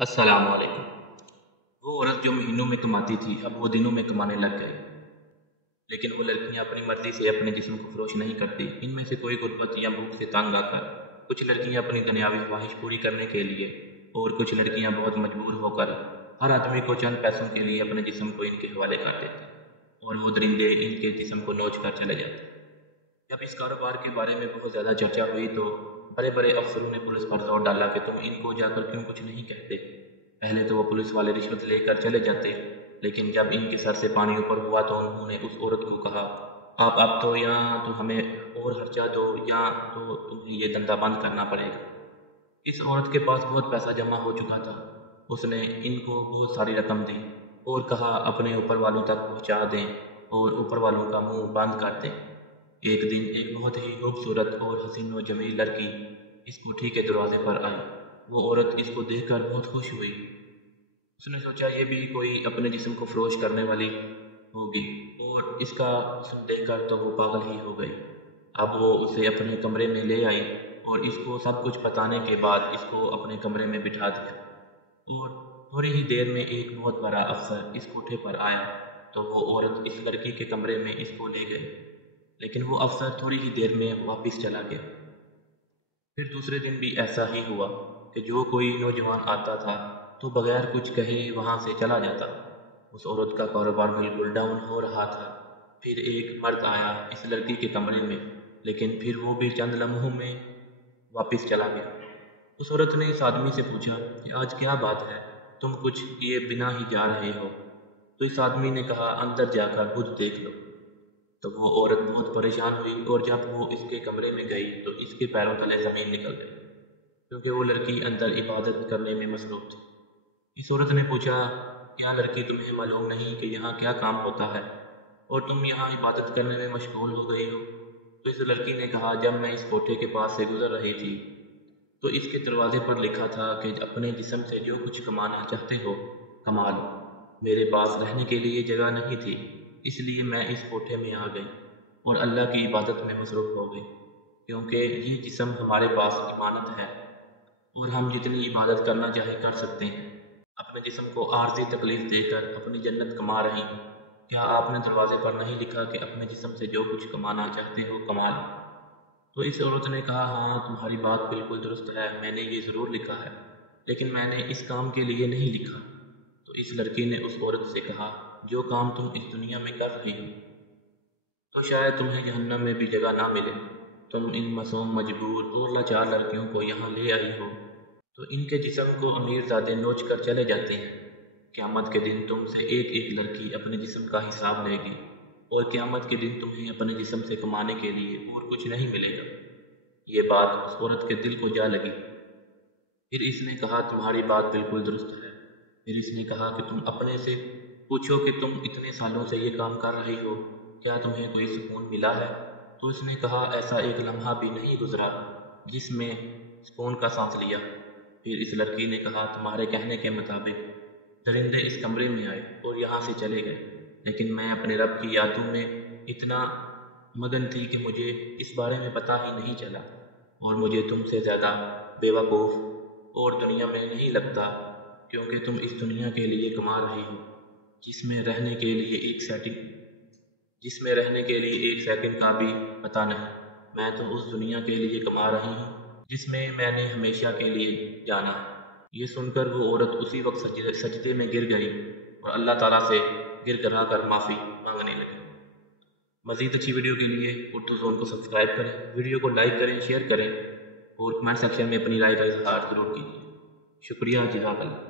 अस्सलाम वालेकुम। वो औरत जो महीनों में कमाती थी अब वो दिनों में कमाने लग गई। लेकिन वो लड़कियां अपनी मर्जी से अपने जिस्म को फरोश नहीं करती। इनमें से कोई गुर्बत या भूख से तंग आकर, कुछ लड़कियां अपनी दुनियावी ख्वाहिश पूरी करने के लिए और कुछ लड़कियां बहुत मजबूर होकर हर आदमी को चंद पैसों के लिए अपने जिस्म को इनके हवाले कर देती और वो दरिंदे इनके जिस्म को नोच कर चले जाते। जब इस कारोबार के बारे में बहुत ज़्यादा चर्चा हुई तो बड़े बड़े अफसरों ने पुलिस पर जोर डाला कि तुम इनको जाकर क्यों कुछ नहीं कहते। पहले तो वो पुलिस वाले रिश्वत लेकर चले जाते, लेकिन जब इनके सर से पानी ऊपर हुआ तो उन्होंने उस औरत को कहा, आप अब तो या तो हमें और खर्चा दो या तो तुम्हें ये धंधा बंद करना पड़ेगा। इस औरत के पास बहुत पैसा जमा हो चुका था। उसने इनको बहुत सारी रकम दी और कहा अपने ऊपर वालों तक पहुंचा दें और ऊपर वालों का मुंह बंद कर दें। एक दिन एक बहुत ही खूबसूरत और हसीन व जमील लड़की इस कोठी के दरवाजे पर आई। वो औरत इसको देखकर बहुत खुश हुई। उसने सोचा ये भी कोई अपने जिस्म को फरोश करने वाली होगी और इसका जिस्म देखकर तो वो पागल ही हो गई। अब वो उसे अपने कमरे में ले आई और इसको सब कुछ बताने के बाद इसको अपने कमरे में बिठा दिया और थोड़ी ही देर में एक बहुत बड़ा अफसर इस कोठे पर आया तो वो औरत इस लड़की के कमरे में इसको ले गई, लेकिन वो अफसर थोड़ी ही देर में वापस चला गया। फिर दूसरे दिन भी ऐसा ही हुआ कि जो कोई नौजवान आता था तो बगैर कुछ कहे वहाँ से चला जाता। उस औरत का कारोबार बिल्कुल डाउन हो रहा था। फिर एक मर्द आया इस लड़की के कमरे में, लेकिन फिर वो भी चंद लम्हों में वापस चला गया। उस औरत ने इस आदमी से पूछा कि आज क्या बात है, तुम कुछ किए बिना ही जा रहे हो। तो इस आदमी ने कहा अंदर जाकर खुद देख लो। तो वो औरत बहुत परेशान हुई और जब वो इसके कमरे में गई तो इसके पैरों तले ज़मीन निकल गई, क्योंकि वो लड़की अंदर इबादत करने में मसरूफ़ थी। इस औरत ने पूछा, क्या लड़की तुम्हें मालूम नहीं कि यहाँ क्या काम होता है और तुम यहाँ इबादत करने में मशगूल हो गई हो। तो इस लड़की ने कहा, जब मैं इस कोठे के पास से गुजर रही थी तो इसके दरवाजे पर लिखा था कि अपने जिस्म से जो कुछ कमाना चाहते हो कमा लो। मेरे पास रहने के लिए जगह नहीं थी, इसलिए मैं इस कोठे में आ गई और अल्लाह की इबादत में मसरूफ़ हो गई, क्योंकि ये जिस्म हमारे पास इमानत है और हम जितनी इबादत करना चाहे कर सकते हैं। अपने जिस्म को आर्जी तकलीफ देकर अपनी जन्नत कमा रही हूँ। क्या आपने दरवाजे पर नहीं लिखा कि अपने जिस्म से जो कुछ कमाना चाहते हो कमा लो। तो इस औरत ने कहा, हाँ तुम्हारी बात बिल्कुल दुरुस्त है, मैंने ये ज़रूर लिखा है, लेकिन मैंने इस काम के लिए नहीं लिखा। तो इस लड़की ने उस औरत से कहा, जो काम तुम इस दुनिया में कर रही हो तो शायद तुम्हें जहन्नम में भी जगह ना मिले। तुम इन मासूम मजबूर और लाचार लड़कियों को यहाँ ले आई हो तो इनके जिस्म को अमीरजादे नोच कर चले जाते हैं। क़यामत के दिन तुमसे एक एक लड़की अपने जिस्म का हिसाब लेगी और क़यामत के दिन तुम्हें अपने जिस्म से कमाने के लिए और कुछ नहीं मिलेगा। ये बात उस औरत के दिल को जा लगी। फिर इसने कहा, तुम्हारी बात बिल्कुल दुरुस्त है। फिर इसने कहा कि तुम अपने से पूछो कि तुम इतने सालों से ये काम कर रही हो, क्या तुम्हें कोई सुकून मिला है। तो इसने कहा, ऐसा एक लम्हा भी नहीं गुजरा जिसमें सुकून का सांस लिया। फिर इस लड़की ने कहा, तुम्हारे कहने के मुताबिक दरिंदे इस कमरे में आए और यहाँ से चले गए, लेकिन मैं अपने रब की यादों में इतना मगन थी कि मुझे इस बारे में पता ही नहीं चला और मुझे तुमसे ज़्यादा बेवकूफ़ और दुनिया में नहीं लगता, क्योंकि तुम इस दुनिया के लिए कमा रही हो जिसमें रहने के लिए एक सेकंड का भी पता नहीं। मैं तो उस दुनिया के लिए कमा रही हूँ जिसमें मैंने हमेशा के लिए जाना है। ये सुनकर वो औरत उसी वक्त सजदे में गिर गई और अल्लाह ताला से गिड़गिड़ा कर माफ़ी मांगने लगी। मज़ीद अच्छी वीडियो के लिए उर्दू ज़ोन को सब्सक्राइब करें, वीडियो को लाइक करें, शेयर करें और कमेंट सेक्शन में अपनी राय का इजहार ज़रूर कीजिए। शुक्रिया, जज़ाकल्लाह।